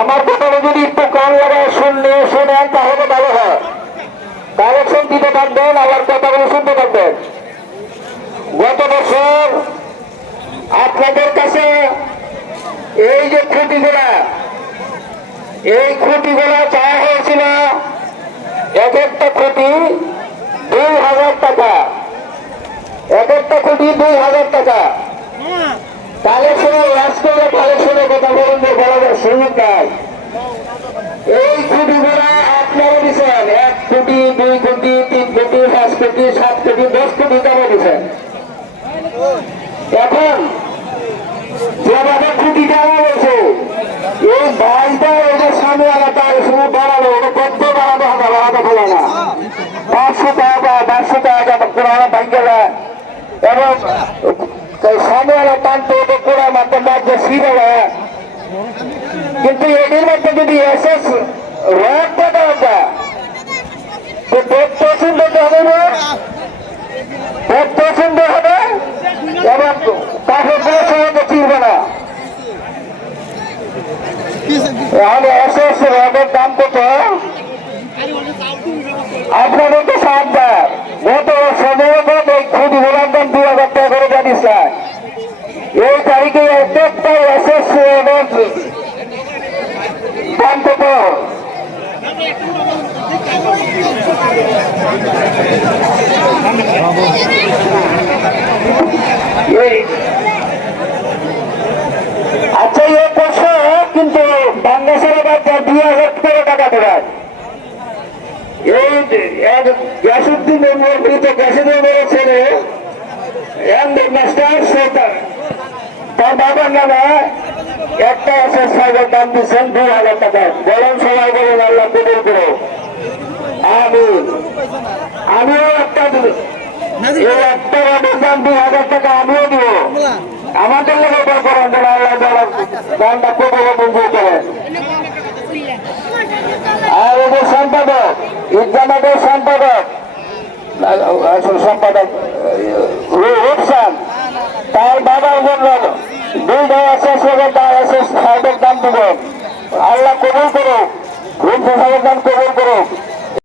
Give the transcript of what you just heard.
আমার কথাটা যদি একটু কম লাগায় শোনেন তাহলে ভালো হয়। কালেকশন দিতে থাকবেন, আবার কথাগুলো শুনতে থাকবেন। গত বছর আপনাদের কাছে এই যে খুঁটিগুলা, এই খুঁটিগুলা চাওয়া হয়েছিল এক একটা খুঁটি 2000 টাকা, এক একটা খুঁটি 2000 টাকা। কালেকশনের রাষ্ট্রের কালেকশনের কথা বলুন যে বলার সুযোগ নাই। এই খুঁটিগুলা আপনারা দিচ্ছেন 1 কোটি 2 কোটি 3 কোটি 5 কোটি 7 কোটি 10 কোটি টাকা দিচ্ছেন। এখন যেভাবে খুঁটি দেওয়া হয়েছে এই বাড়িটা ওদের সামনে এলাকা শুধু বাড়ালো, ওটা কত বাড়ানো হবে বাড়াতে পারে না। 500 টাকা 500 টাকা পুরানো ব্যাংকেরা এবং সামনে এলাকা টানতে ওদের পুরা মাত্র মাত্র ফিরে যায়। কিন্তু এদের মধ্যে যদি এসএস রোডটা দেওয়া যায় তো দেখতে সুন্দর হবে না, দেখতে সুন্দর হবে এবং কাঠের সঙ্গে চিনবে না। তাহলে এসএস রোডের দাম কত? আপনাদের তো 7,000। গত সম্ভবত এই খুঁটিগুলোর দাম 2000 টাকা করে জানিস। এই তারিখে একটা এসএস রোডের দাম কত? আচ্ছা এই বছর কিন্তু বাংলাদেশের বাচ্চা 2000 করে টাকা দেবেন। এই গ্যাসুদ্দিন গ্যাসের ছেলে মাস্টার সরকার তার বাবার নামে একটা এসএস ফাইভের দাম দিচ্ছেন 2000 টাকা। বলেন সবাই বলেন আল্লাহ কবুল করো। আমিও একটা এই একটা দাম 2000 টাকা আমিও দিব। আমাদের লোক এটা করেন যেন আল্লাহ দামটা কবুল মঞ্জুর করেন। আর ওদের সম্পাদক ইজামাদের সম্পাদক রূপসান তার বাবার জন্য 2 এসএস তার এসএস ফাইভের দাম দেবেন। আল্লাহ কবুল করুক, রূপসানের দাম কবুল করুক।